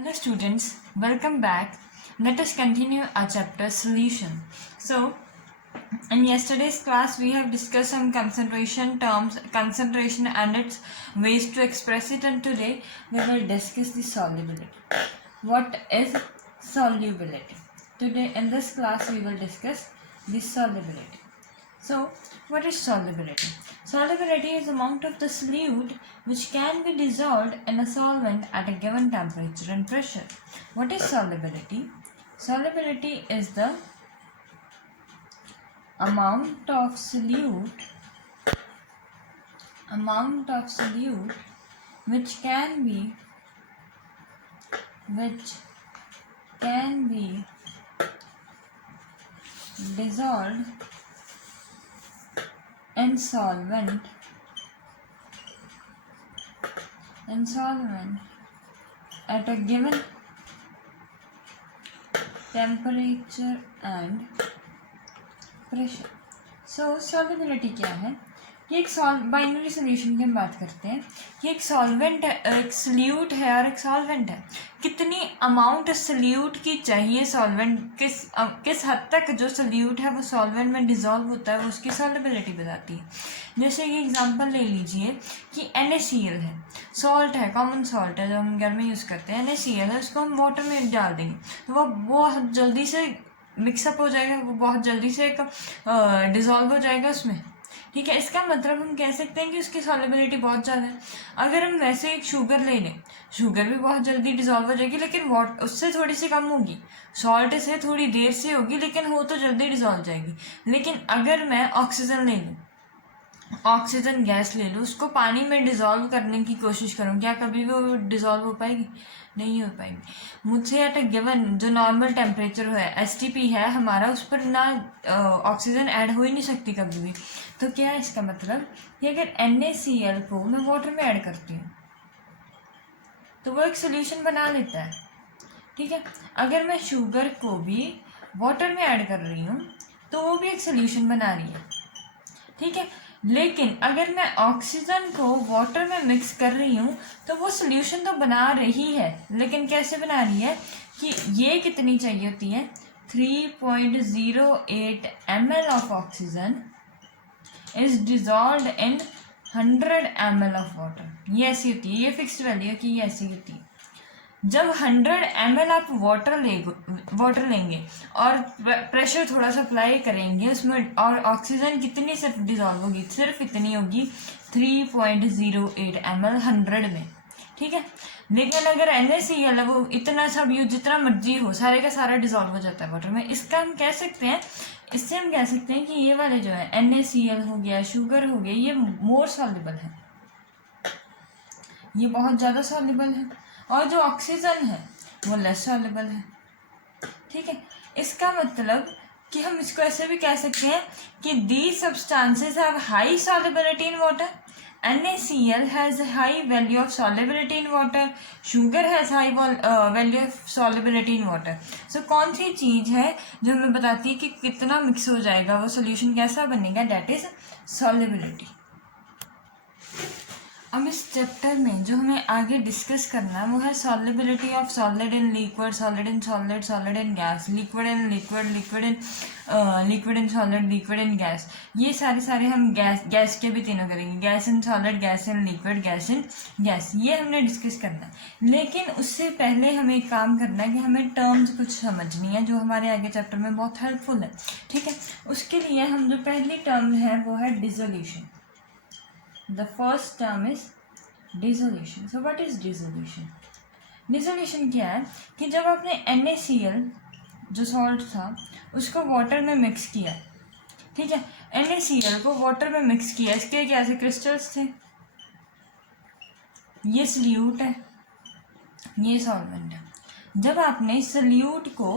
Hello students, welcome back. Let us continue our chapter solution. So, in yesterday's class we have discussed some concentration terms, concentration and its ways to express it, and today we will discuss the solubility. What is solubility? Today in this class we will discuss the solubility. So, what is solubility? Solubility is the amount of the solute which can be dissolved in a solvent at a given temperature and pressure. What is solubility? Solubility is the amount of solute which can be dissolved in solvent at a given temperature and pressure. So solubility क्या है? ये एक binary solution की हम बात करते हैं कि एक सॉल्वेंट है, एक सोल्यूट है और एक सॉल्वेंट है. कितनी अमाउंट सोल्यूट की चाहिए सॉल्वेंट, किस हद तक जो सोल्यूट है वो सॉल्वेंट में डिजॉल्व होता है, वो उसकी सॉल्युबिलिटी बताती है. जैसे कि एग्जांपल ले लीजिए कि NaCl है, सॉल्ट है, कॉमन सॉल्ट है जो हम घर में यूज़ करते हैं. NaCl है, उसको हम वाटर में डाल देंगे तो वो बहुत जल्दी से मिक्सअप हो जाएगा, वो बहुत जल्दी से डिज़ोल्व हो जाएगा उसमें. ठीक है, इसका मतलब हम कह सकते हैं कि उसकी सॉल्युबिलिटी बहुत ज़्यादा है. अगर हम वैसे एक शुगर ले लें, शुगर भी बहुत जल्दी डिज़ोल्व हो जाएगी, लेकिन उससे थोड़ी सी कम होगी, सॉल्ट से थोड़ी देर से होगी, लेकिन हो तो जल्दी डिज़ोल्व जाएगी. लेकिन अगर मैं ऑक्सीजन ले लूँ, ऑक्सीजन गैस ले लो, उसको पानी में डिज़ोल्व करने की कोशिश करूँ, क्या कभी भी वो डिज़ोल्व हो पाएगी? नहीं हो पाएगी. मुझसे एट अ गिवन जो नॉर्मल टेम्परेचर है, STP है हमारा, उस पर ना ऑक्सीजन ऐड हो ही नहीं सकती कभी भी. तो क्या है इसका मतलब कि अगर NaCl को मैं वाटर में ऐड करती हूँ तो वो एक सोल्यूशन बना लेता है. ठीक है, अगर मैं शुगर को भी वाटर में ऐड कर रही हूँ तो वो भी एक सोल्यूशन बना रही है. ठीक है, लेकिन अगर मैं ऑक्सीजन को वाटर में मिक्स कर रही हूँ तो वो सोल्यूशन तो बना रही है, लेकिन कैसे बना रही है कि ये कितनी चाहिए होती है, 3.08 ml of oxygen is dissolved in 100 ml of water. ये ऐसी होती है, ये फिक्स्ड वैल्यू है कि ये ऐसी होती है. जब 100 ml आप वाटर लेंगे और प्रेशर थोड़ा सा अप्लाई करेंगे उसमें, और ऑक्सीजन कितनी सिर्फ डिजॉल्व होगी, सिर्फ इतनी होगी 3.08 ml 100 में. ठीक है, लेकिन अगर NaCl है वो इतना सब जितना मर्जी हो, सारे का सारा डिजॉल्व हो जाता है वाटर में. इसका हम कह सकते हैं, इससे हम कह सकते हैं कि ये वाले जो है NaCl हो गया, शुगर हो गया, ये मोर सॉल्युबल है, ये बहुत ज़्यादा सॉल्युबल है, और जो ऑक्सीजन है वो लेस सॉल्युबल है. ठीक है, इसका मतलब कि हम इसको ऐसे भी कह सकते हैं कि these substances have high solubility in water. NaCl has a high value of solubility in water. Sugar has high value of solubility in water. So कौन सी चीज़ है जो हमें बताती है कि कितना मिक्स हो जाएगा, वो सोल्यूशन कैसा बनेगा, that is solubility. अब इस चैप्टर में जो हमें आगे डिस्कस करना है वो है solubility of solid in liquid, solid in solid, solid in gas, liquid in liquid, liquid in solid, liquid in gas. ये सारे हम गैस के भी तीनों करेंगे, gas in solid, gas in liquid, gas in gas. ये हमने डिस्कस करना है, लेकिन उससे पहले हमें एक काम करना है कि हमें टर्म्स कुछ समझनी है जो हमारे आगे चैप्टर में बहुत हेल्पफुल है. ठीक है, उसके लिए हम जो पहली टर्म है वो है dissolution. The first term is dissolution. So what is dissolution? Dissolution क्या है कि जब आपने NaCl जो सॉल्ट था उसको वाटर में मिक्स किया. ठीक है, NaCl को वाटर में मिक्स किया, इसके क्या से क्रिस्टल्स थे, ये सल्यूट है, ये सॉल्वेंट है. जब आपने सल्यूट को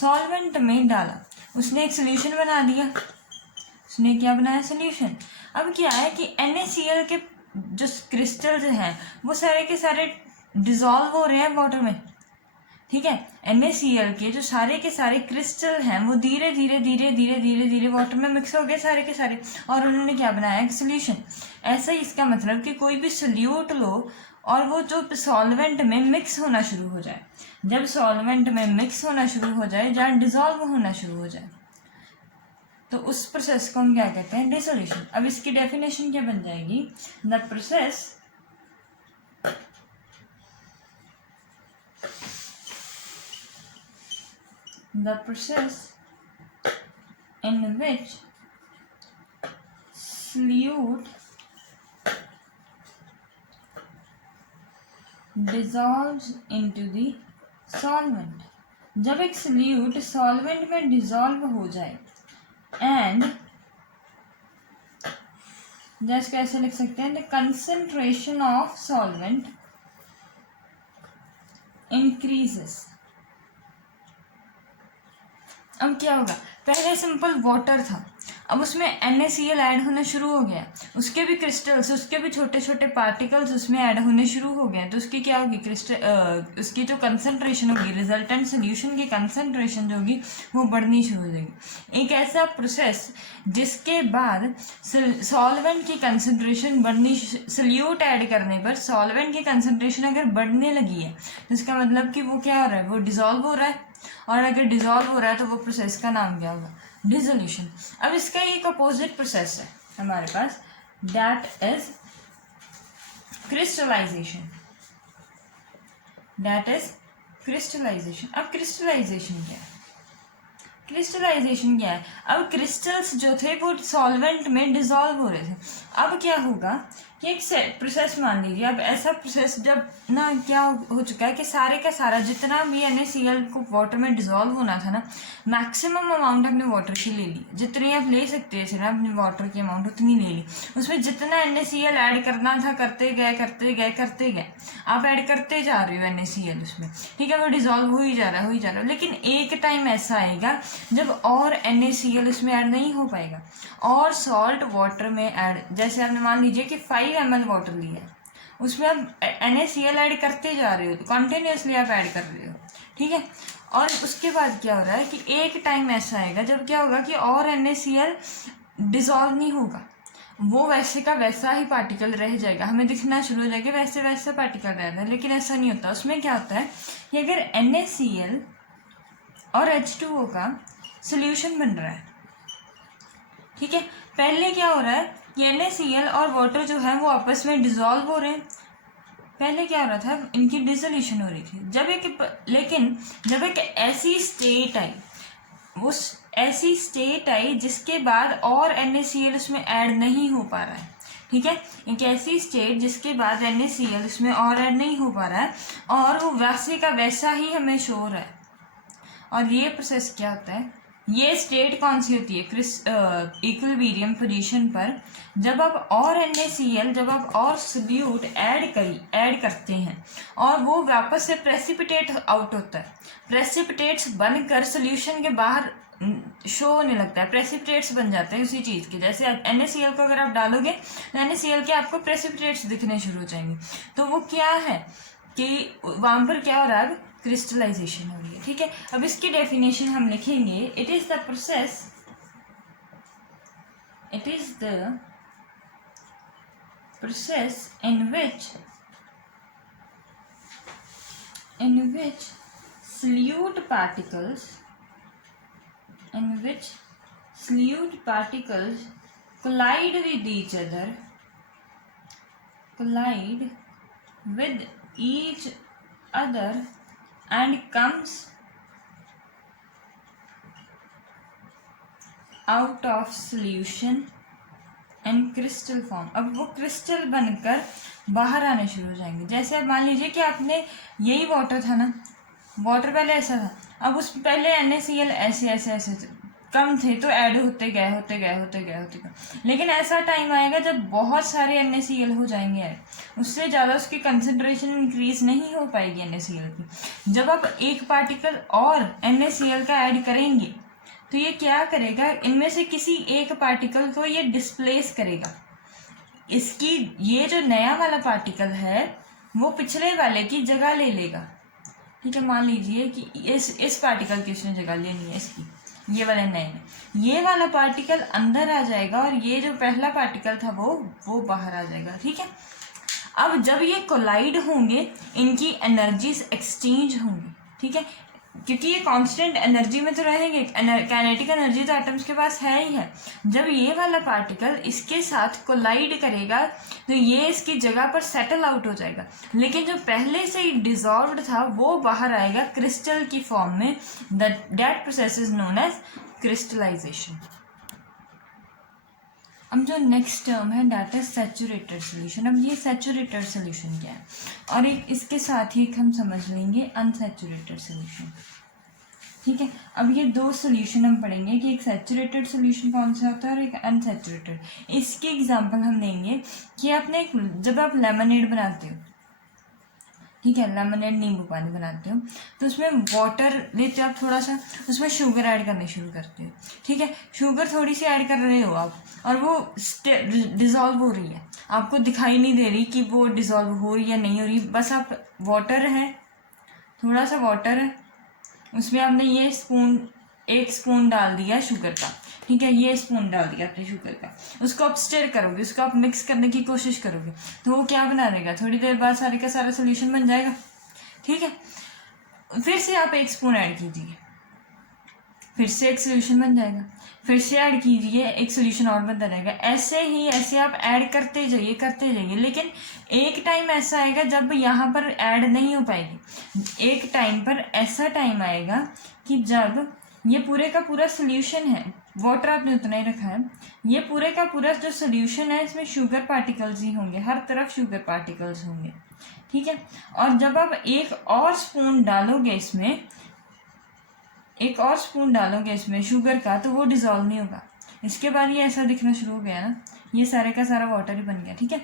सॉल्वेंट में डाला, उसने एक सोल्यूशन बना दिया, उसने क्या बनाया, सोल्यूशन. अब क्या है कि NaCl के जो क्रिस्टल्स हैं वो सारे के सारे डिजॉल्व हो रहे हैं वाटर में. ठीक है, NaCl के जो सारे के सारे क्रिस्टल हैं वो धीरे धीरे धीरे धीरे धीरे धीरे वाटर में मिक्स हो गए सारे के सारे, और उन्होंने क्या बनाया, एक सोल्यूशन. ऐसा ही इसका मतलब कि कोई भी सोल्यूट लो और वो जो सॉल्वेंट में मिक्स होना शुरू हो जाए। जब सॉल्वेंट में मिक्स होना शुरू हो जाए, जहाँ डिजॉल्व होना शुरू हो जाए, तो उस प्रोसेस को हम क्या कहते हैं? डिसोल्यूशन। अब इसकी डेफिनेशन क्या बन जाएगी? The process in which solute dissolves into the solvent। जब एक solute सॉल्वेंट में डिजॉल्व हो जाए एंड जैसे कैसे लिख सकते हैं? The concentration of solvent increases. अब क्या होगा? पहले सिंपल वाटर था, अब उसमें NaCl ऐड होना शुरू हो गया, उसके भी क्रिस्टल्स, उसके भी छोटे छोटे पार्टिकल्स उसमें ऐड होने शुरू हो गए, तो उसकी क्या होगी? उसकी जो कंसंट्रेशन होगी, रिजल्टेंट सोल्यूशन की कंसंट्रेशन जो होगी वो बढ़नी शुरू हो जाएगी। एक ऐसा प्रोसेस जिसके बाद सॉल्वेंट की कंसंट्रेशन बढ़नी, सोल्यूट ऐड करने पर सॉल्वेंट की कंसंट्रेशन अगर बढ़ने लगी है तो इसका मतलब कि वो क्या हो रहा है? वो डिजॉल्व हो रहा है, और अगर डिजॉल्व हो रहा है तो वो प्रोसेस का नाम क्या होगा? डिसोल्यूशन। अब इसका एक अपोजिट प्रोसेस है हमारे पास, दैट इज क्रिस्टलाइजेशन। अब क्रिस्टलाइजेशन क्या है? क्रिस्टलाइजेशन क्या है? अब क्रिस्टल्स जो थे वो सॉल्वेंट में डिसॉल्व हो रहे थे। अब क्या होगा कि एक प्रोसेस मान लीजिए, अब ऐसा प्रोसेस जब ना क्या हो चुका है कि सारे का सारा जितना भी NaCl को वाटर में डिसॉल्व होना था ना, मैक्सिमम अमाउंट अपने वाटर की ले ली, जितनी आप ले सकते थे ना अपने वाटर की अमाउंट उतनी ले ली। उसमें जितना NaCl ऐड करना था करते गए, आप ऐड करते जा रहे हो NaCl उसमें, ठीक है, वो डिसॉल्व हो ही जा रहा है। लेकिन एक टाइम ऐसा आएगा जब और NaCl उसमें ऐड नहीं हो पाएगा, और सॉल्ट वाटर में ऐड, जैसे आपने मान लीजिए कि 5 ml वाटर लिया है, उसमें आप NaCl ऐड करते जा रहे हो, कॉन्टिन्यूसली आप ऐड कर रहे हो, ठीक है। और उसके बाद क्या हो रहा है कि एक टाइम ऐसा आएगा जब क्या होगा कि और NaCl डिसॉल्व नहीं होगा, वो वैसे का वैसा ही पार्टिकल रह जाएगा, हमें दिखना शुरू हो जाएगा वैसे वैसा पार्टिकल रहता है। लेकिन ऐसा नहीं होता, उसमें क्या होता है कि अगर NaCl और H2O का सोल्यूशन बन रहा है, ठीक है, पहले क्या हो रहा है कि NaCl और वाटर जो है वो आपस में डिसॉल्व हो रहे हैं। पहले क्या हो रहा था? इनकी डिसोल्यूशन हो रही थी। लेकिन जब एक ऐसी स्टेट आई, उस ऐसी स्टेट आई जिसके बाद और NaCl उसमें ऐड नहीं हो पा रहा है, ठीक है, एक ऐसी स्टेट जिसके बाद NaCl उसमें और ऐड नहीं हो पा रहा है, और वो वैसे का वैसा ही हमें शो हो रहा है। और ये प्रोसेस क्या होता है? ये स्टेट कौन सी होती है? इक्विलिब्रियम पोजीशन पर जब आप और NaCl, जब आप और सोल्यूट ऐड करते हैं और वो वापस से प्रेसिपिटेट आउट होता है, प्रेसिपिटेट्स बनकर सोल्यूशन के बाहर शो होने लगता है, प्रेसिपिटेट्स बन जाते हैं उसी चीज़ के। जैसे NaCl को अगर आप डालोगे तो NaCl के आपको प्रेसिपिटेट्स दिखने शुरू हो जाएंगे। तो वो क्या है कि वहाँ पर क्या हो रहा है? क्रिस्टलाइजेशन हो रही है, ठीक है। अब इसकी डेफिनेशन हम लिखेंगे, it is the process in which solute particles collide with each other and comes out of solution and crystal form। अब वो क्रिस्टल बनकर बाहर आने शुरू हो जाएंगे। जैसे अब मान लीजिए कि आपने यही वाटर था ना, वाटर पहले ऐसा था, अब उस पहले NaCl ऐसे कम थे तो ऐड होते गए। लेकिन ऐसा टाइम आएगा जब बहुत सारे NaCl हो जाएंगे ऐड, उससे ज़्यादा उसकी कंसंट्रेशन इंक्रीज नहीं हो पाएगी NaCl की। जब आप एक पार्टिकल और NaCl का ऐड करेंगे तो ये क्या करेगा? इनमें से किसी एक पार्टिकल को ये डिस्प्लेस करेगा। इसकी ये जो नया वाला पार्टिकल है वो पिछले वाले की जगह ले लेगा, ठीक है। मान लीजिए कि इस पार्टिकल की उसने जगह लेनी है, इसकी, ये वाले नए में, ये वाला पार्टिकल अंदर आ जाएगा और ये जो पहला पार्टिकल था वो बाहर आ जाएगा, ठीक है। अब जब ये कोलाइड होंगे इनकी एनर्जीज एक्सचेंज होंगी, ठीक है, क्योंकि ये कांस्टेंट एनर्जी में तो रहेंगे, काइनेटिक एनर्जी तो एटम्स के पास है ही है। जब ये वाला पार्टिकल इसके साथ कोलाइड करेगा तो ये इसकी जगह पर सेटल आउट हो जाएगा, लेकिन जो पहले से ही डिसॉल्व्ड था वो बाहर आएगा क्रिस्टल की फॉर्म में। That process is known as crystallization. अब जो नेक्स्ट टर्म है दैट इज सैचुरेटेड सोल्यूशन। अब ये सैचुरेटेड सोल्यूशन क्या है, और एक इसके साथ ही एक हम समझ लेंगे अनसैचुरेटेड सोल्यूशन, ठीक है। अब ये दो सोल्यूशन हम पढ़ेंगे कि एक सैचुरेटेड सोल्यूशन कौन सा होता है और एक अनसैचुरेटेड। इसके एग्जांपल हम देंगे कि आपने जब आप लेमनेड बनाते हो, ठीक है, लेमनेड नींबू पानी बनाते हो तो उसमें वाटर लेते हो आप, थोड़ा सा उसमें शुगर ऐड करनी शुरू करते हो, ठीक है। शुगर थोड़ी सी ऐड कर रहे हो आप और वो डिज़ोल्व हो रही है, आपको दिखाई नहीं दे रही कि वो डिज़ोल्व हो रही है नहीं हो रही, बस आप वाटर है, थोड़ा सा वाटर है, उसमें आपने ये एक स्पून डाल दिया शुगर का, ठीक है, ये स्पून डाल दिया आपने शुगर का, उसको आप स्टिर करोगे, उसको आप मिक्स करने की कोशिश करोगे तो वो क्या बना देगा, थोड़ी देर बाद सारे का सारा सोल्यूशन बन जाएगा, ठीक है। फिर से आप एक स्पून ऐड कीजिए, फिर से एक सोल्यूशन बन जाएगा, फिर से ऐड कीजिए, एक सोल्यूशन और बनता रहेगा। ऐसे आप ऐड करते जाइए, लेकिन एक टाइम ऐसा आएगा जब यहाँ पर ऐड नहीं हो पाएगी। एक टाइम पर ऐसा टाइम आएगा कि जब ये पूरे का पूरा सोल्यूशन है, वाटर आपने उतना ही रखा है, ये पूरे का पूरा जो सोल्यूशन है इसमें शुगर पार्टिकल्स ही होंगे, हर तरफ शुगर पार्टिकल्स होंगे, ठीक है। और जब आप एक और स्पून डालोगे इसमें शुगर का तो वो डिज़ोल्व नहीं होगा। इसके बाद ये ऐसा दिखना शुरू हो गया ना, ये सारे का सारा वाटर ही बन गया, ठीक है।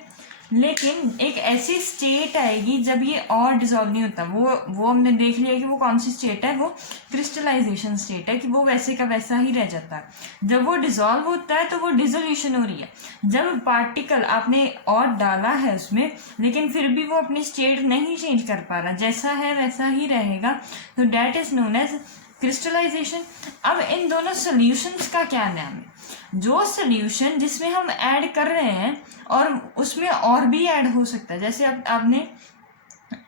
लेकिन एक ऐसी स्टेट आएगी जब ये और डिज़ोल्व नहीं होता, वो हमने देख लिया कि वो कौन सी स्टेट है, वो क्रिस्टलाइजेशन स्टेट है, कि वो वैसे का वैसा ही रह जाता है। जब वो डिज़ोल्व होता है तो वो डिसोल्यूशन हो रही है। जब पार्टिकल आपने और डाला है उसमें लेकिन फिर भी वो अपनी स्टेट नहीं चेंज कर पा रहा, जैसा है वैसा ही रहेगा, तो that is known as crystallization. अब इन दोनों सॉल्यूशंस का क्या नाम है, जो सॉल्यूशन जिसमें हम ऐड कर रहे हैं और उसमें और भी ऐड हो सकता है, जैसे आपने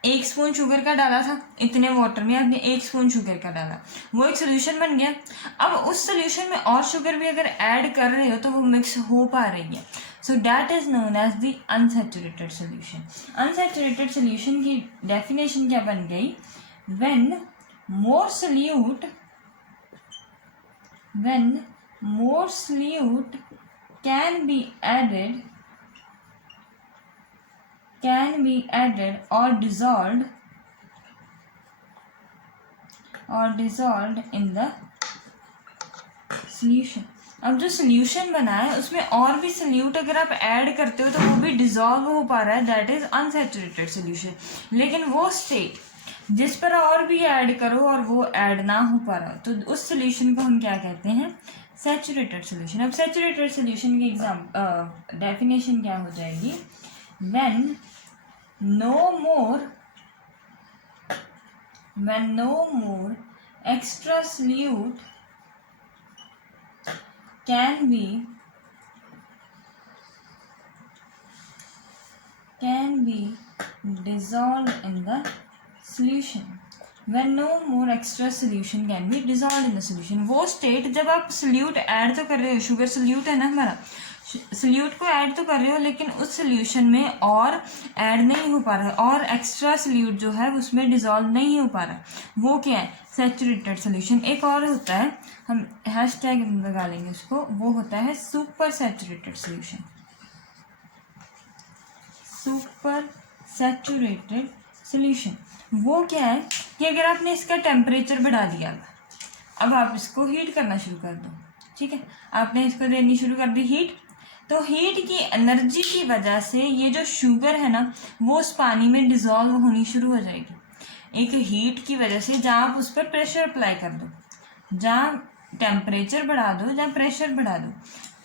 एक स्पून शुगर का डाला था, इतने वाटर में आपने एक स्पून शुगर का डाला, वो एक सोल्यूशन बन गया। अब उस सोल्यूशन में और शुगर भी अगर ऐड कर रहे हो तो वो मिक्स हो पा रही है, so that is known as the unsaturated solution. Unsaturated solution की डेफिनेशन क्या बन गई, when more solute can be added or dissolved in the solution। अब जो सोल्यूशन बना है उसमें और भी सोल्यूट अगर आप ऐड करते हो तो वो भी डिसॉल्व हो पा रहा है, दैट इज अनसैचुरेटेड सोल्यूशन। लेकिन वो स्टेट जिस पर और भी ऐड करो और वो ऐड ना हो पा रहा तो उस सोल्यूशन को हम क्या कहते हैं, सैचुरेटेड सोल्यूशन। अब सैचुरेटेड सोल्यूशन की डेफिनेशन क्या हो जाएगी, when no more extra solute can be dissolved in the solution। when no more extra solution can be dissolved in the solution, वो स्टेट जब आप सोल्यूट ऐड तो कर रहे हो, शुगर सोल्यूट है ना हमारा, सोल्यूट को ऐड तो कर रहे हो लेकिन उस सोल्यूशन में और ऐड नहीं हो पा रहा है, और एक्स्ट्रा सोल्यूट जो है उसमें डिसॉल्व नहीं हो पा रहा, वो क्या है, सैचुरेटेड सोल्यूशन। एक और होता है, हम हैशटैग लगा लेंगे उसको, वो होता है super saturated solution. Super saturated solution वो क्या है कि अगर आपने इसका टेम्परेचर बढ़ा दिया, अब आप इसको हीट करना शुरू कर दो, ठीक है, आपने इसको देनी शुरू कर दी हीट, तो हीट की एनर्जी की वजह से ये जो शुगर है ना वो उस पानी में डिसॉल्व होनी शुरू हो जाएगी। एक हीट की वजह से जहाँ आप उस पर प्रेशर अप्लाई कर दो, जहाँ टेम्परेचर बढ़ा दो, जहाँ प्रेशर बढ़ा दो,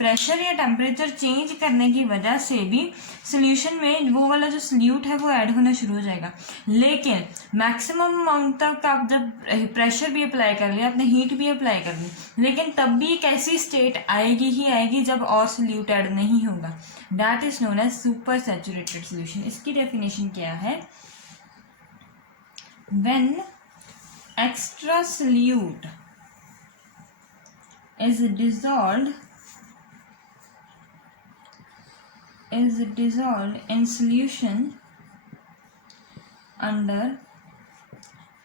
प्रेशर या टेम्परेचर चेंज करने की वजह से भी सोल्यूशन में वो वाला जो सोल्यूट है वो ऐड होना शुरू हो जाएगा। लेकिन मैक्सिमम अमाउंट तक आप जब प्रेशर भी अप्लाई कर लिया, आपने हीट भी अप्लाई कर ली, लेकिन तब भी एक ऐसी स्टेट आएगी ही आएगी जब और सोल्यूट ऐड नहीं होगा। That is known as super saturated solution. इसकी डेफिनेशन क्या है? When extra solute is dissolved in solution under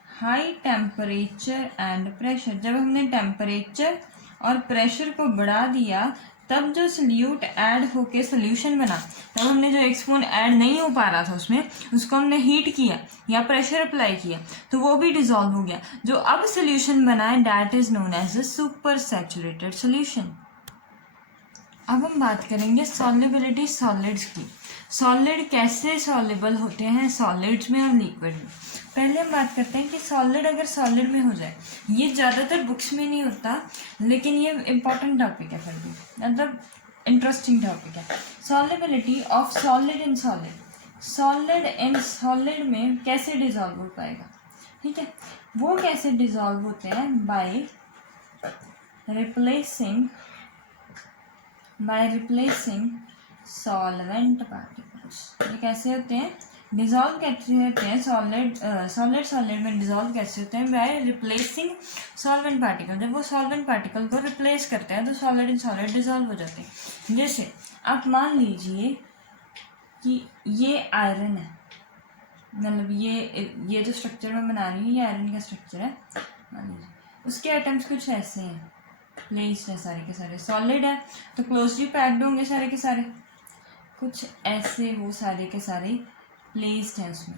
high temperature and pressure। जब हमने टेम्परेचर और प्रेशर को बढ़ा दिया तब जो सोल्यूट ऐड होके सोल्यूशन बना, तब हमने जो एक स्पून ऐड नहीं हो पा रहा था उसमें, उसको हमने हीट किया या प्रेशर अप्लाई किया तो वो भी डिसॉल्व हो गया। जो अब सोल्यूशन बना है that is known as a super saturated solution. अब हम बात करेंगे सॉल्युबिलिटी सॉलिड्स की। सॉलिड कैसे सॉल्युबल होते हैं सॉलिड्स में और लिक्विड में। पहले हम बात करते हैं कि सॉलिड अगर सॉलिड में हो जाए, ये ज़्यादातर बुक्स में नहीं होता लेकिन ये इम्पॉर्टेंट टॉपिक है, फिर भी मतलब इंटरेस्टिंग टॉपिक है। Solubility of solid in solid. Solid in solid में कैसे डिजॉल्व हो पाएगा, ठीक है, वो कैसे डिजॉल्व होते हैं? By replacing solvent particles. ये कैसे होते हैं? डिजॉल्व कैसे होते हैं? सॉलिड में डिजॉल्व कैसे होते हैं? By replacing solvent particle. जब वो सॉल्वेंट पार्टिकल को रिप्लेस करते हैं तो सॉलिड इन सॉलिड डिजॉल्व हो जाते हैं। जैसे आप मान लीजिए कि ये आयरन है, मतलब ये जो स्ट्रक्चर मैं बना रही हूँ ये आयरन का स्ट्रक्चर है, मान लीजिए उसके आइटम्स कुछ ऐसे हैं, प्लेस्ड है सारे के सारे, सॉलिड है तो क्लोजली पैक्ड होंगे सारे के सारे, कुछ ऐसे वो सारे के सारे प्लेस्ड हैं उसमें,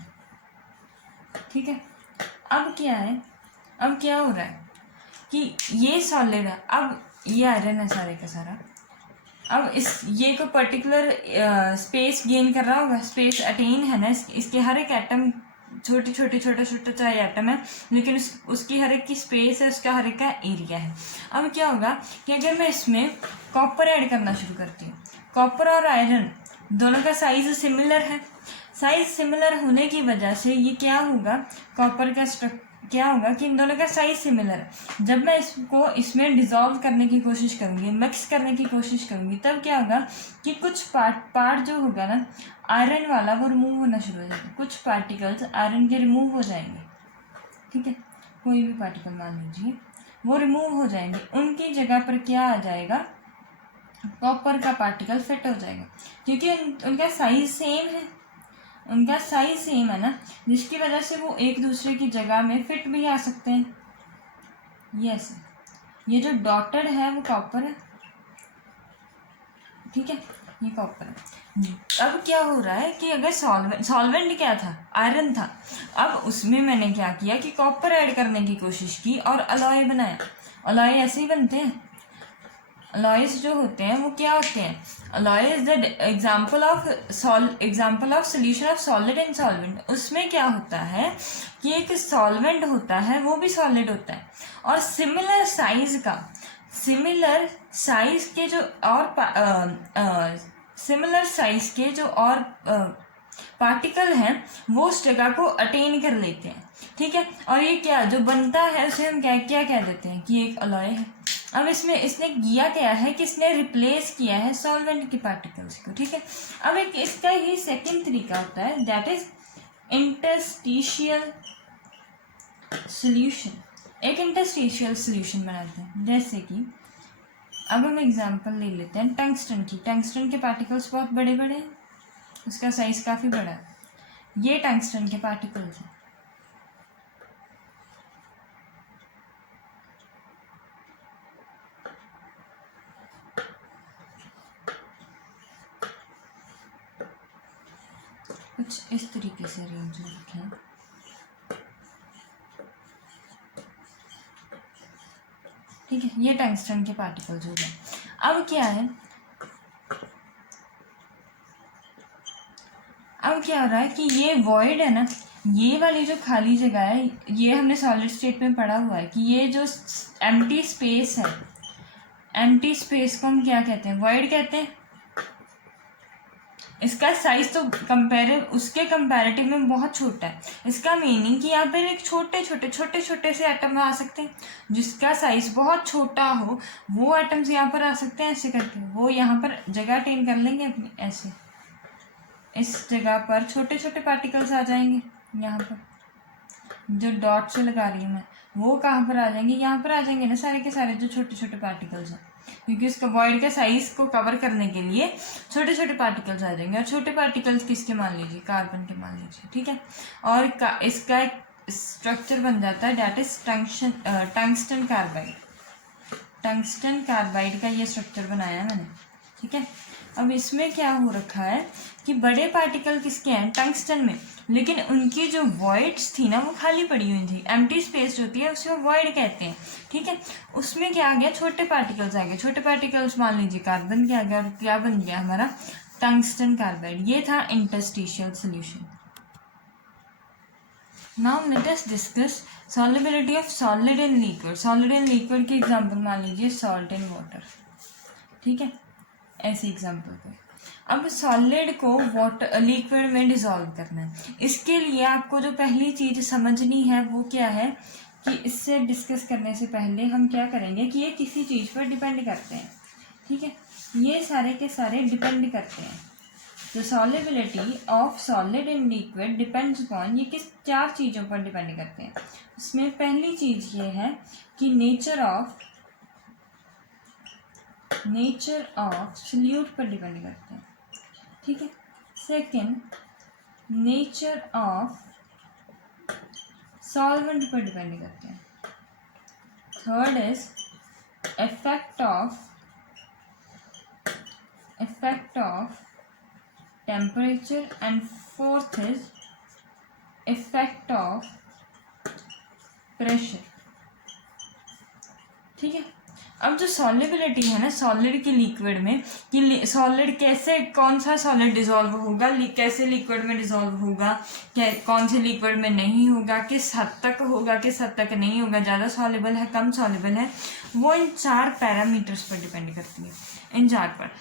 ठीक है। अब क्या है, अब क्या हो रहा है कि ये सॉलिड है, अब ये आयरन है सारे का सारा, अब ये को पर्टिकुलर स्पेस गेन कर रहा होगा, स्पेस अटेन है ना, इसके हर एक एटम छोटा चाहे एटम है लेकिन उसकी हर एक की स्पेस है, उसका हर एक का एरिया है। अब क्या होगा कि अगर मैं इसमें कॉपर ऐड करना शुरू करती हूँ, कॉपर और आयरन दोनों का साइज सिमिलर है, साइज सिमिलर होने की वजह से ये क्या होगा, कॉपर का क्या होगा कि इन दोनों का साइज सिमिलर है। जब मैं इसको इसमें डिज़ोल्व करने की कोशिश करूँगी, मिक्स करने की कोशिश करूँगी, तब क्या होगा कि कुछ पार्ट जो होगा ना आयरन वाला वो रिमूव होना शुरू हो जाएगा, कुछ पार्टिकल्स आयरन के रिमूव हो जाएंगे, ठीक है, कोई भी पार्टिकल मान लीजिए वो रिमूव हो जाएंगे, उनकी जगह पर क्या आ जाएगा, कॉपर का पार्टिकल फिट हो जाएगा, क्योंकि उनका साइज सेम है, उनका साइज सेम है ना, जिसकी वजह से वो एक दूसरे की जगह में फिट भी आ सकते हैं। यस, ये जो डॉटेड है वो कॉपर है, ठीक है, ये कॉपर है। अब क्या हो रहा है कि अगर सॉल्वेंट क्या था, आयरन था, अब उसमें मैंने क्या किया कि कॉपर ऐड करने की कोशिश की और अलॉय बनाया। अलॉय ऐसे ही बनते हैं, अलॉयज जो होते हैं वो क्या होते हैं, alloy is the example of solution of solid and solvent. उसमें क्या होता है कि एक सॉल्वेंट होता है वो भी सॉलिड होता है और सिमिलर साइज के जो और पार्टिकल हैं वो उस जगह को अटेन कर लेते हैं, ठीक है, और ये क्या जो बनता है उसे हम क्या कह देते हैं कि एक अलॉय है। अब इसमें इसने किया क्या है कि इसने रिप्लेस किया है सॉल्वेंट के पार्टिकल्स को, ठीक है। अब एक इसका ही सेकंड तरीका होता है दैट इज इंटरस्टिशियल सॉल्यूशन। एक इंटरस्टिशियल सॉल्यूशन बनाते हैं, जैसे कि अब हम एग्जांपल ले लेते हैं टंगस्टन की। टंगस्टन के पार्टिकल्स बहुत बड़े बड़े हैं, उसका साइज काफ़ी बड़ा है, ये टंगस्टन के पार्टिकल्स हैं। कुछ इस तरीके से अरेंज रखे हैं, ठीक है, ये टंगस्टन के पार्टिकल्स हो गए। अब क्या है, अब क्या हो रहा है कि ये वॉइड है ना, ये वाली जो खाली जगह है, ये हमने सॉलिड स्टेट में पढ़ा हुआ है कि ये जो एम्प्टी स्पेस है, एम्प्टी स्पेस को हम क्या कहते हैं, वॉइड कहते हैं। इसका साइज तो उसके कंपैरेटिव में बहुत छोटा है। इसका मीनिंग कि यहाँ पर एक छोटे छोटे से एटम आ सकते हैं, जिसका साइज बहुत छोटा हो वो एटम्स यहाँ पर आ सकते हैं। ऐसे करके वो यहाँ पर जगह अटेन कर लेंगे अपनी, ऐसे इस जगह पर छोटे छोटे पार्टिकल्स आ जाएंगे। यहाँ पर जो डॉट से लगा रही हूँ मैं, वो कहाँ पर आ जाएंगे, यहाँ पर आ जाएंगे ना सारे के सारे जो छोटे छोटे पार्टिकल्स हैं, क्योंकि इसका वॉइड के साइज को कवर करने के लिए छोटे छोटे पार्टिकल्स आ जाएंगे। और छोटे पार्टिकल्स किसके मान लीजिए, कार्बन के मान लीजिए, ठीक है। और इसका एक स्ट्रक्चर बन जाता है, that is tungsten carbide. Tungsten carbide का ये स्ट्रक्चर बनाया है मैंने, ठीक है। अब इसमें क्या हो रखा है कि बड़े पार्टिकल किसके हैं, टंगस्टन में, लेकिन उनकी जो वॉइड्स थी ना वो खाली पड़ी हुई थी। एम्प्टी स्पेस होती है उसे वॉइड कहते हैं, ठीक है। उसमें क्या आ गया, छोटे पार्टिकल्स आ गए। छोटे पार्टिकल्स मान लीजिए कार्बन के आ गया, और क्या बन गया हमारा, टंगस्टन कार्बाइड। ये था interstitial solution. Now let us discuss solubility of solid in liquid. Solid in liquid की एग्जांपल मान लीजिए सॉल्ट इन वाटर, ठीक है, ऐसे एग्जांपल पे। अब सॉलिड को वाटर लिक्विड में डिसॉल्व करना है। इसके लिए आपको जो पहली चीज़ समझनी है वो क्या है कि इससे डिस्कस करने से पहले हम क्या करेंगे कि ये किसी चीज़ पर डिपेंड करते हैं, ठीक है। ये सारे के सारे डिपेंड करते हैं। The solubility of solid in liquid depends upon, ये किस 4 चीज़ों पर डिपेंड करते हैं। इसमें पहली चीज़ ये है कि नेचर ऑफ सॉल्यूट पर डिपेंड करते हैं, ठीक है। सेकंड, नेचर ऑफ सॉल्वेंट पर डिपेंड करते हैं। Third is effect of temperature, and fourth is effect of pressure, ठीक है। अब जो सॉल्युबिलिटी है ना सॉलिड की लिक्विड में, कि सॉलिड कैसे, कौन सा सॉलिड डिसॉल्व होगा, कैसे लिक्विड में डिसॉल्व होगा, कौन से लिक्विड में नहीं होगा, किस हद तक होगा, किस हद तक नहीं होगा, ज़्यादा सॉल्युबल है, कम सॉल्युबल है, वो इन 4 पैरामीटर्स पर डिपेंड करती है। इन 4 पर,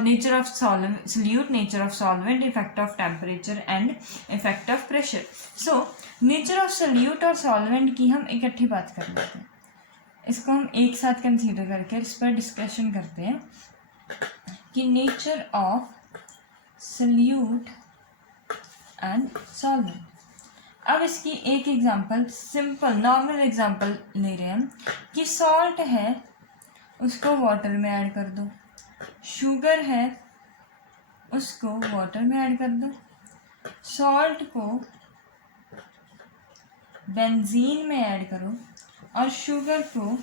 nature of solute, nature of solvent, effect of temperature and effect of pressure. So nature of solute और सॉल्वेंट की हम इकट्ठी बात कर लेते हैं। इसको हम एक साथ कंसीडर करके इस पर डिस्कशन करते हैं कि nature of solute and solvent. अब इसकी एक एग्जांपल, सिंपल नॉर्मल एग्जांपल ले रहे हैं हम कि सॉल्ट है उसको वाटर में ऐड कर दो, शुगर है उसको वाटर में ऐड कर दो, सॉल्ट को बेंजीन में ऐड करो और शुगर को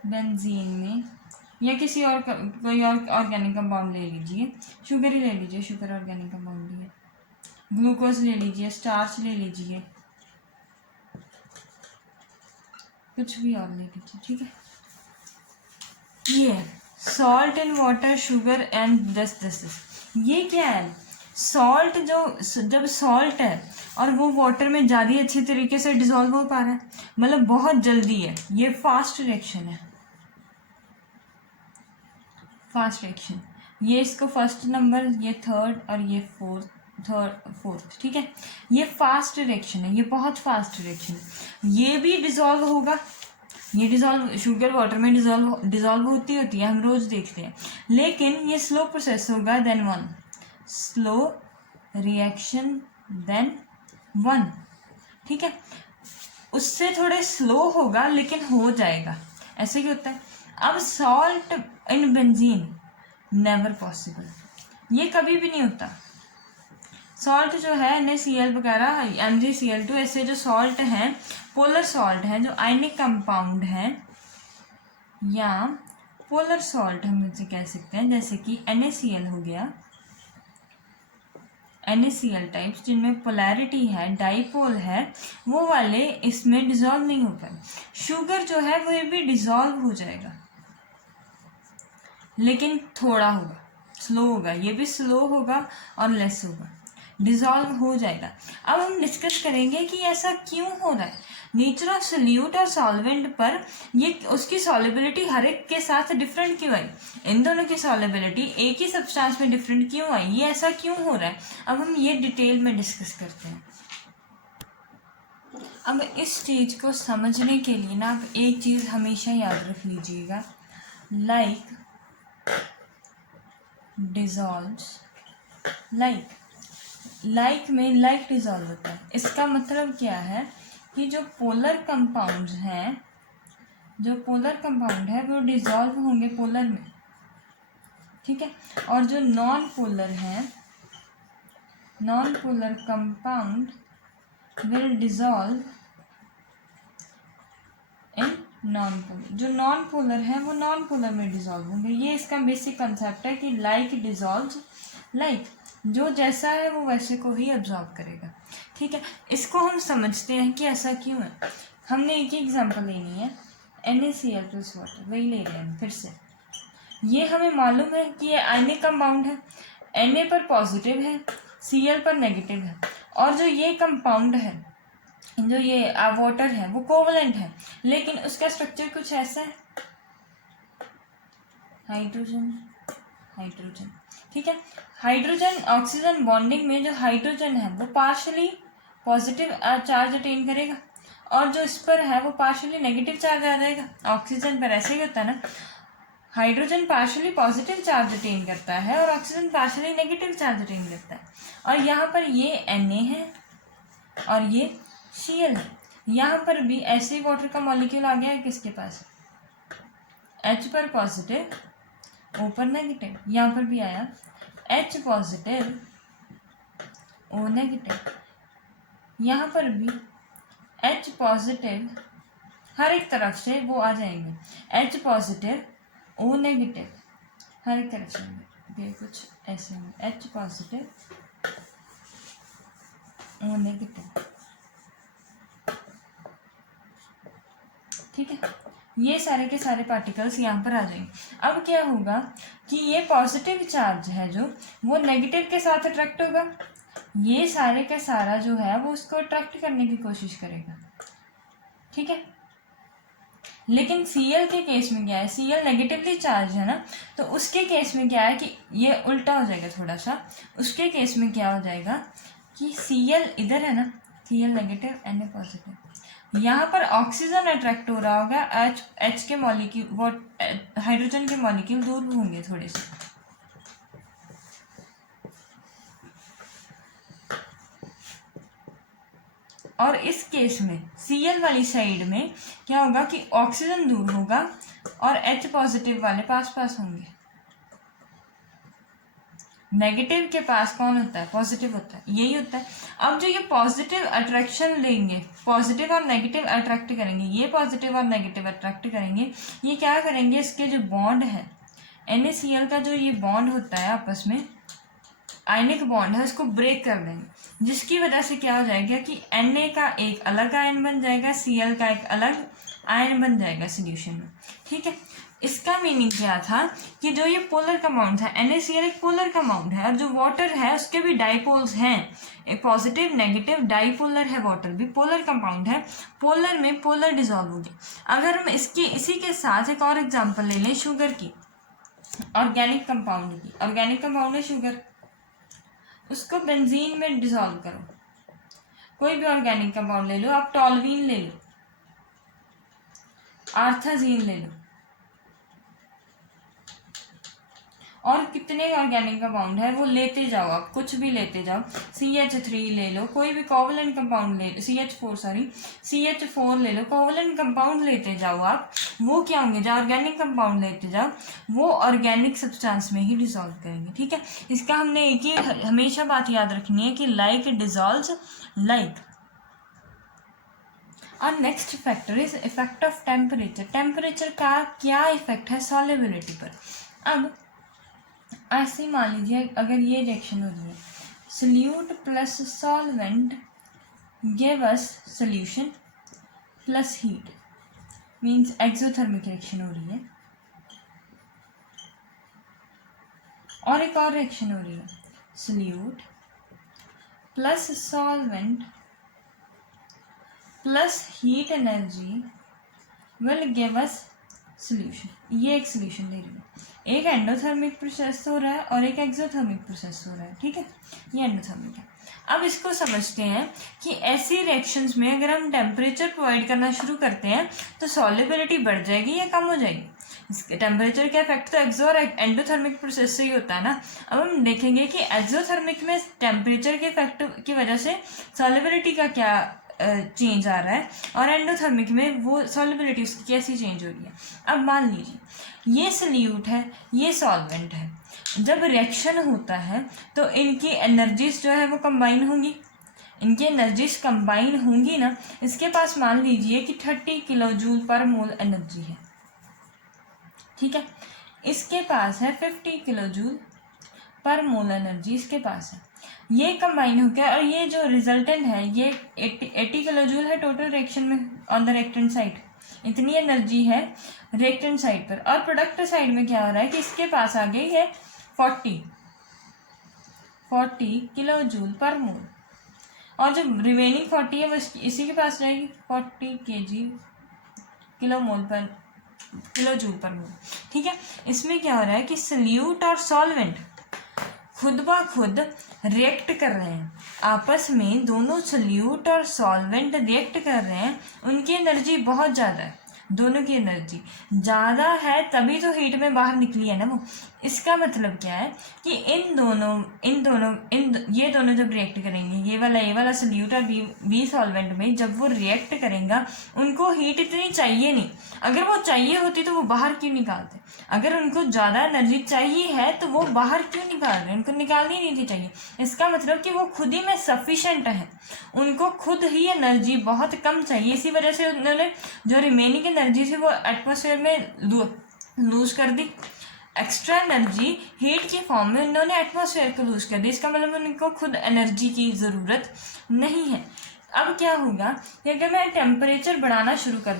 बेंजीन में या किसी और कोई और ऑर्गेनिक कंपाउंड ले लीजिए, शुगर ही ले लीजिए, शुगर ऑर्गेनिक कंपाउंड ही है, ग्लूकोज ले लीजिए, स्टार्च ले लीजिए, कुछ भी और ले लीजिए, ठीक है। ये salt in water, sugar and this ये क्या है, सॉल्ट जब सॉल्ट है और वो वाटर में ज़्यादा अच्छी तरीके से डिसॉल्व हो पा रहा है, मतलब बहुत जल्दी है, ये फास्ट रिएक्शन है, फास्ट रिएक्शन। ये इसको फर्स्ट नंबर, ये थर्ड और ये फोर्थ, ठीक है। ये फास्ट रिएक्शन है, ये बहुत फास्ट रिएक्शन है। ये भी डिसॉल्व होगा, ये डिसॉल्व, शुगर वाटर में डिसॉल्व होती है, हम रोज़ देखते हैं, लेकिन ये स्लो प्रोसेस होगा, then one slow reaction, then one, ठीक है। उससे थोड़े स्लो होगा लेकिन हो जाएगा, ऐसे ही होता है। अब salt in benzene, never possible, ये कभी भी नहीं होता। सॉल्ट जो है NaCl वगैरह, MgCl2, ऐसे जो सॉल्ट हैं, पोलर सॉल्ट हैं, जो आयनिक कंपाउंड हैं या पोलर सॉल्ट हम इसे कह सकते हैं, जैसे कि NaCl हो गया, NaCl टाइप्स जिनमें पोलैरिटी है, डाईपोल है, वो वाले इसमें डिसॉल्व नहीं हो पाए। शुगर जो है वो भी डिसॉल्व हो जाएगा लेकिन थोड़ा होगा, स्लो होगा, ये भी स्लो होगा और लेस होगा। डिजॉल्व हो जाएगा। अब हम डिस्कस करेंगे कि ऐसा क्यों हो रहा है। नेचर ऑफ सोल्यूट और सॉल्वेंट पर ये उसकी सॉल्युबिलिटी हर एक के साथ डिफरेंट क्यों आई, इन दोनों की सॉल्युबिलिटी एक ही सब्सटेंस में डिफरेंट क्यों आई, ये ऐसा क्यों हो रहा है, अब हम ये डिटेल में डिस्कस करते हैं। अब इस चीज को समझने के लिए ना आप एक चीज हमेशा याद रख लीजिएगा, लाइक डिजॉल्व्स लाइक। लाइक में लाइक डिजॉल्व होता है। इसका मतलब क्या है कि जो पोलर कंपाउंड्स हैं, जो पोलर कंपाउंड है वो डिजॉल्व होंगे पोलर में, ठीक है। और जो नॉन पोलर है, non polar compound will dissolve in non polar. जो नॉन पोलर है वो नॉन पोलर में डिजॉल्व होंगे। ये इसका बेसिक कंसेप्ट है कि लाइक डिजॉल्व लाइक, जो जैसा है वो वैसे को ही एब्जॉर्ब करेगा, ठीक है। इसको हम समझते हैं कि ऐसा क्यों है। हमने एक ही एग्जांपल लेनी है, NaCl प्लस वाटर, वही ले रहे हैं फिर से। ये हमें मालूम है कि ये आयनिक कंपाउंड है, Na पर पॉजिटिव है, Cl पर नेगेटिव है। और जो ये कंपाउंड है, जो ये वाटर है, वो कोवलेंट है, लेकिन उसका स्ट्रक्चर कुछ ऐसा है, हाइड्रोजन हाइड्रोजन, ठीक है। हाइड्रोजन ऑक्सीजन बॉन्डिंग में जो हाइड्रोजन है वो पार्शली पॉजिटिव चार्ज अटेन करेगा, और जो इस पर है वो पार्शली नेगेटिव चार्ज आ जाएगा। ऑक्सीजन पर ऐसे ही होता है ना, hydrogen partially positive charge attain करता है और oxygen partially negative charge attain करता है। और यहाँ पर ये Na है और ये Cl है। यहाँ पर भी ऐसे ही वाटर का मॉलिक्यूल आ गया है किसके पास, H पर पॉजिटिव O पर नेगेटिव। यहाँ पर भी आया H पॉजिटिव O नेगेटिव, यहाँ पर भी H पॉजिटिव, हर एक तरफ से वो आ जाएंगे, H पॉजिटिव O नेगेटिव, हर एक तरफ से ये कुछ ऐसे होंगे, H पॉजिटिव O नेगेटिव, ठीक है। ये सारे के सारे पार्टिकल्स यहाँ पर आ जाएंगे। अब क्या होगा कि ये पॉजिटिव चार्ज है जो वो नेगेटिव के साथ अट्रैक्ट होगा, ये सारे का सारा जो है वो उसको अट्रैक्ट करने की कोशिश करेगा, ठीक है। लेकिन Cl के केस में क्या है, Cl नेगेटिवली चार्ज है ना, तो उसके केस में क्या है कि ये उल्टा हो जाएगा थोड़ा सा। उसके केस में क्या हो जाएगा कि Cl इधर है ना, Cl नेगेटिव Na पॉजिटिव, यहाँ पर ऑक्सीजन अट्रैक्ट हो रहा होगा, H के मॉलिक्यूल वो हाइड्रोजन के मॉलिक्यूल दूर होंगे थोड़े से, और इस केस में Cl वाली साइड में क्या होगा कि ऑक्सीजन दूर होगा और H पॉजिटिव वाले पास पास होंगे। नेगेटिव के पास कौन होता है, पॉजिटिव होता है, यही होता है। अब जो ये पॉजिटिव अट्रैक्शन लेंगे, पॉजिटिव और नेगेटिव अट्रैक्ट करेंगे, ये पॉजिटिव और नेगेटिव अट्रैक्ट करेंगे, ये क्या करेंगे, इसके जो बॉन्ड है NaCl का, जो ये बॉन्ड होता है आपस में आयनिक बॉन्ड है, उसको ब्रेक कर देंगे, जिसकी वजह से क्या हो जाएगा कि Na का एक अलग आयन बन जाएगा, Cl का एक अलग आयन बन जाएगा सोल्यूशन में, ठीक है। इसका मीनिंग क्या था कि जो ये पोलर कंपाउंड है, NaCl एक पोलर कंपाउंड है, और जो वाटर है उसके भी डाइपोल्स हैं, एक पॉजिटिव नेगेटिव डाइपोलर है, वाटर भी पोलर कंपाउंड है, पोलर में पोलर डिजॉल्व होगी। अगर हम इसी के साथ एक और एग्जांपल ले लें शुगर की, ऑर्गेनिक कंपाउंड की। ऑर्गेनिक कंपाउंड है शुगर, उसको बेंजीन में डिजॉल्व करो, कोई भी ऑर्गेनिक कंपाउंड ले लो, आप टॉलवीन ले लो, आर्थाजीन ले लो, और कितने ऑर्गेनिक कंपाउंड है वो लेते जाओ, आप कुछ भी लेते जाओ, CH3 ले लो, कोई भी कोवलेंट कंपाउंड ले, CH4 ले लो, कोवलेंट कंपाउंड लेते जाओ आप, वो क्या होंगे, जो ऑर्गेनिक कंपाउंड लेते जाओ वो ऑर्गेनिक सब्सटेंस में ही डिसॉल्व करेंगे, ठीक है। इसका हमने एक ही हमेशा बात याद रखनी है कि लाइक डिसॉल्व्स लाइक। और next factor is effect of temperature. Temperature का क्या इफेक्ट है सॉल्युबिलिटी पर। अब ऐसे ही मान लीजिए अगर ये रिएक्शन हो रही है, solute plus solvent give us solution plus heat, means exothermic reaction हो रही है। और एक और रिएक्शन हो रही है, solute plus solvent plus heat energy will give us solution. ये एक सोल्यूशन दे रही है। एक एंडोथर्मिक प्रोसेस हो रहा है और एक एक्सोथर्मिक प्रोसेस हो रहा है, ठीक है, ये एंडोथर्मिक है। अब इसको समझते हैं कि ऐसी रिएक्शंस में अगर हम टेम्परेचर प्रोवाइड करना शुरू करते हैं तो सॉल्युबिलिटी बढ़ जाएगी या कम हो जाएगी। इसके टेम्परेचर का इफेक्ट तो एक्सो और एंडोथर्मिक प्रोसेस से ही होता है ना। अब हम देखेंगे कि एक्सोथर्मिक में टेम्परेचर के इफेक्ट की वजह से सॉल्युबिलिटी का क्या चेंज आ रहा है और एंडोथर्मिक में वो सॉल्युबिलिटी उसकी कैसी चेंज हो रही है। अब मान लीजिए ये सल्यूट है, ये सॉल्वेंट है। जब रिएक्शन होता है तो इनकी एनर्जीज जो है वो कंबाइन होंगी। इनकी एनर्जीज कंबाइन होंगी ना। इसके पास मान लीजिए कि 30 किलो जूल पर मोल एनर्जी है, ठीक है। इसके पास है 50 किलो जूल पर मोल एनर्जी इसके पास है। ये कंबाइन हो गया और ये जो रिजल्टेंट है ये 80 किलो जूल है टोटल रिएक्शन में ऑन द रिएक्टेंट साइड। इतनी एनर्जी है रिएक्टेंट साइड पर। और प्रोडक्ट साइड में क्या हो रहा है कि इसके पास आ गई है 40 किलो जूल पर मोल और जो रिमेनिंग 40 है वो इसी के पास जाएगी 40 किलो जूल पर मोल, ठीक है। इसमें क्या हो रहा है कि सल्यूट और सॉल्वेंट खुद ब खुद रिएक्ट कर रहे हैं आपस में। दोनों सल्यूट और सॉल्वेंट रिएक्ट कर रहे हैं। उनकी एनर्जी बहुत ज़्यादा है, दोनों की एनर्जी ज़्यादा है तभी तो हीट में बाहर निकली है ना वो। इसका मतलब क्या है कि ये दोनों जब रिएक्ट करेंगे, ये वाला सल्यूट और बी सॉल्वेंट में जब वो रिएक्ट करेंगे उनको हीट इतनी चाहिए नहीं। अगर वो चाहिए होती तो वो बाहर क्यों निकालते। अगर उनको ज़्यादा एनर्जी चाहिए है तो वो बाहर क्यों निकाल रहे हैं, उनको निकालनी नहीं थी चाहिए। इसका मतलब कि वो खुद ही में सफिशेंट है, उनको खुद ही एनर्जी बहुत कम चाहिए। इसी वजह से उन्होंने जो रिमेनिंग एनर्जी थी वो एटमॉस्फेयर में लूज कर दी। एक्स्ट्रा एनर्जी हीट की फॉर्म में उन्होंने एटमॉस्फेयर को लूज कर दी। इसका मतलब उनको खुद एनर्जी की ज़रूरत नहीं है। अब क्या होगा कि अगर मैं टेम्परेचर बढ़ाना शुरू कर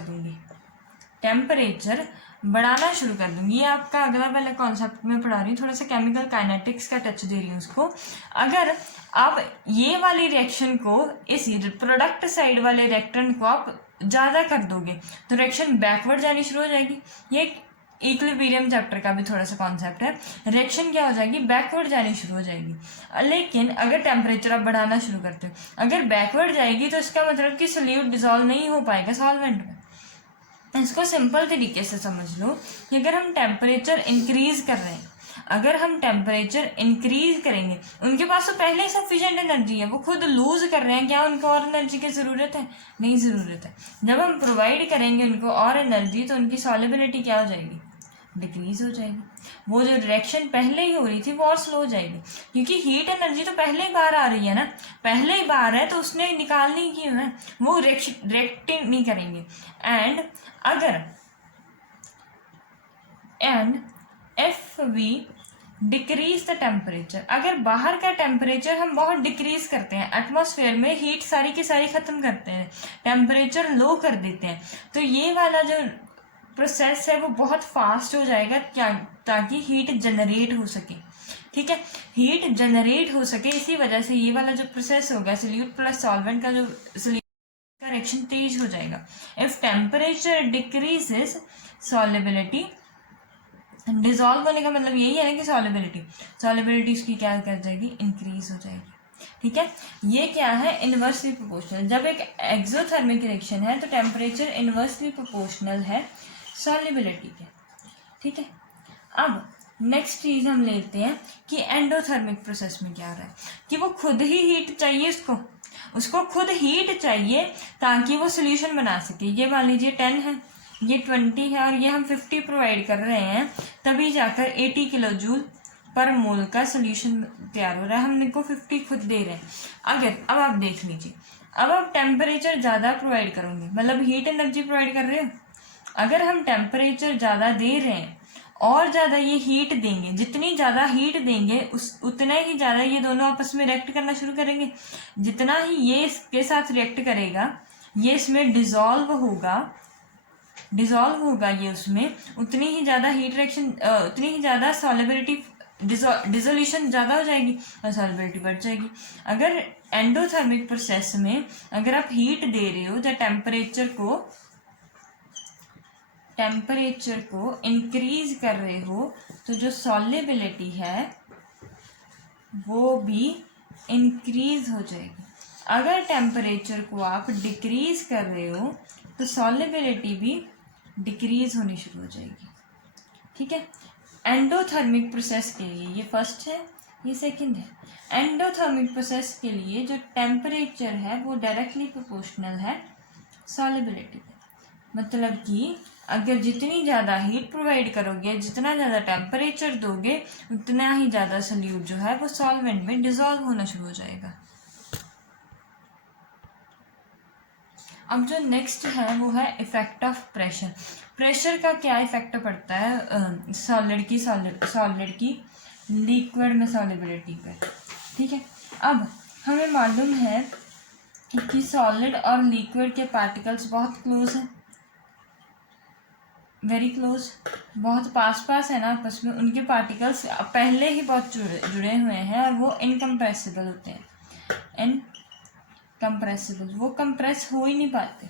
दूंगी, ये आपका अगला वाला कॉन्सेप्ट में पढ़ा रही हूँ, थोड़ा सा केमिकल काइनेटिक्स का टच दे रही हूँ उसको। अगर आप ये वाली रिएक्शन को इस प्रोडक्ट साइड वाले रिएक्टेंट को आप ज़्यादा कर दोगे तो रिएक्शन बैकवर्ड जानी शुरू हो जाएगी। ये इक्विलिब्रियम चैप्टर का भी थोड़ा सा कॉन्सेप्ट है। रिएक्शन क्या हो जाएगी, बैकवर्ड जानी शुरू हो जाएगी। लेकिन अगर टेम्परेचर आप बढ़ाना शुरू करते हो, अगर बैकवर्ड जाएगी तो इसका मतलब कि सॉल्यूट डिसॉल्व नहीं हो पाएगा सॉल्वेंट में। इसको सिंपल तरीके से समझ लो कि अगर हम टेम्परेचर इंक्रीज कर रहे हैं, अगर हम टेम्परेचर इंक्रीज करेंगे, उनके पास तो पहले ही सफिशिएंट एनर्जी है, वो खुद लूज कर रहे हैं, क्या उनको और एनर्जी की ज़रूरत है, नहीं ज़रूरत है। जब हम प्रोवाइड करेंगे उनको और एनर्जी तो उनकी सॉल्युबिलिटी क्या हो जाएगी, डिक्रीज हो जाएगी। वो जो रिएक्शन पहले ही हो रही थी वो और स्लो हो जाएगी, क्योंकि हीट एनर्जी तो पहले ही बाहर आ रही है ना, पहले ही बाहर है तो उसने निकालनी क्यों है, वो रिएक्ट नहीं करेंगे। And if we decrease the temperature, अगर बाहर का टेम्परेचर हम बहुत डिक्रीज करते हैं, एटमॉस्फेयर में हीट सारी की सारी खत्म करते हैं, टेम्परेचर लो कर देते हैं, तो ये वाला जो प्रोसेस है वो बहुत फास्ट हो जाएगा, क्या, ताकि हीट जनरेट हो सके, ठीक है, हीट जनरेट हो सके। इसी वजह से ये वाला जो प्रोसेस होगा सॉल्यूट प्लस सॉल्वेंट का, जो सॉल्यूट का रिएक्शन तेज हो जाएगा। If temperature decreases solubility, dissolve होने का मतलब यही है ना कि सॉल्युबिलिटी उसकी क्या कर जाएगी, इंक्रीज हो जाएगी, ठीक है। ये क्या है, इन्वर्सली प्रोपोर्शनल। जब एक एक्सोथर्मिक रिएक्शन है तो टेम्परेचर इन्वर्सली प्रोपोर्शनल है सॉल्युबिलिटी के, ठीक है। अब नेक्स्ट चीज़ हम लेते हैं कि एंडोथर्मिक प्रोसेस में क्या हो रहा है कि वो खुद ही हीट चाहिए, उसको खुद हीट चाहिए ताकि वो सोल्यूशन बना सके। ये मान लीजिए 10 है, ये 20 है और ये हम 50 प्रोवाइड कर रहे हैं, तभी जाकर 80 किलो जूल पर मोल का सोल्यूशन तैयार हो रहा है। हम इनको 50 खुद दे रहे हैं। अब आप देख लीजिए, अब आप टेम्परेचर ज़्यादा प्रोवाइड करोगे, मतलब हीट एनर्जी प्रोवाइड कर रहे हो। अगर हम टेम्परेचर ज़्यादा दे रहे हैं और ज़्यादा ये हीट देंगे, जितनी ज़्यादा हीट देंगे उतना ही ज़्यादा ये दोनों आपस में रिएक्ट करना शुरू करेंगे। जितना ही ये इसके साथ रिएक्ट करेगा, ये इसमें डिसॉल्व होगा ये उसमें, उतनी ही ज़्यादा हीट रिएक्शन, उतनी ही ज़्यादा सॉल्युबिलिटी डिसोल्यूशन ज़्यादा हो जाएगी और सॉल्युबिलिटी बढ़ जाएगी। अगर एंडोथर्मिक प्रोसेस में अगर आप हीट दे रहे हो या टेम्परेचर को इंक्रीज कर रहे हो तो जो सॉल्युबिलिटी है वो भी इंक्रीज हो जाएगी। अगर टेम्परेचर को आप डिक्रीज कर रहे हो तो सॉल्युबिलिटी भी डिक्रीज होनी शुरू हो जाएगी। ठीक है। एंडोथर्मिक प्रोसेस के लिए ये फर्स्ट है, ये सेकंड है। एंडोथर्मिक प्रोसेस के लिए जो टेम्परेचर है वो डायरेक्टली प्रोपोर्शनल है सॉल्युबिलिटी के। मतलब कि अगर जितनी ज़्यादा हीट प्रोवाइड करोगे, जितना ज़्यादा टेम्परेचर दोगे, उतना ही ज़्यादा सॉल्यूट जो है वो सॉल्वेंट में डिसॉल्व होना शुरू हो जाएगा। अब जो नेक्स्ट है वो है इफेक्ट ऑफ प्रेशर। प्रेशर का क्या इफेक्ट पड़ता है सॉलिड की लिक्विड में सॉल्युबिलिटी पर। ठीक है। अब हमें मालूम है कि सॉलिड और लिक्विड के पार्टिकल्स बहुत क्लोज हैं, वेरी क्लोज, बहुत पास है ना आपस में। उनके पार्टिकल्स पहले ही बहुत जुड़े हुए हैं और वो इनकम्प्रेसिबल होते हैं। इनकम्प्रेसिबल, वो कंप्रेस हो ही नहीं पाते।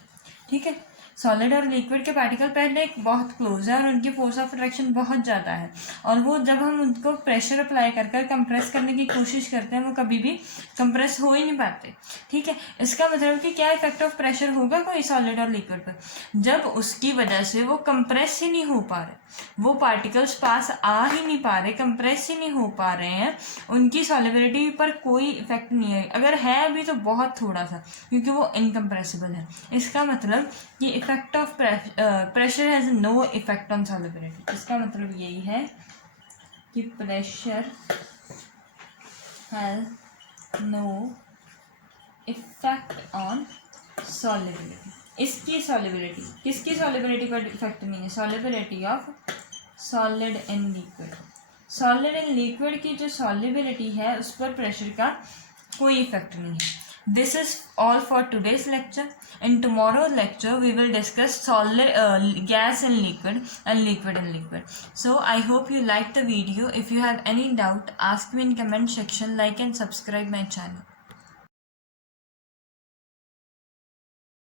ठीक है। सॉलिड और लिक्विड के पार्टिकल पहले बहुत क्लोज है और उनकी फोर्स ऑफ अट्रैक्शन बहुत ज़्यादा है, और वो जब हम उनको प्रेशर अप्लाई कर कर कंप्रेस करने की कोशिश करते हैं वो कभी भी कंप्रेस हो ही नहीं पाते। ठीक है। इसका मतलब कि क्या इफेक्ट ऑफ प्रेशर होगा कोई सॉलिड और लिक्विड पर, जब उसकी वजह से वो कंप्रेस ही नहीं हो पा रहे, वो पार्टिकल्स पास आ ही नहीं पा रहे, कंप्रेस ही नहीं हो पा रहे हैं, उनकी सॉल्युबिलिटी पर कोई इफेक्ट नहीं है। अगर है भी तो बहुत थोड़ा सा, क्योंकि वो इनकम्प्रेसिबल है। इसका मतलब कि effect of pressure has no effect on solubility. इसका मतलब यही है कि pressure has no effect on solubility. इसकी सॉल्युबिलिटी, किसकी सॉल्युबिलिटी पर इफेक्ट नहीं है? Solubility of solid in liquid. Solid in liquid की जो सॉल्युबिलिटी है उस पर प्रेशर का कोई इफेक्ट नहीं है। This is all for today's lecture. In tomorrow's lecture, we will discuss solid, gas and liquid, and liquid and liquid. So I hope you liked the video. If you have any doubt, ask me in comment section, like and subscribe my channel.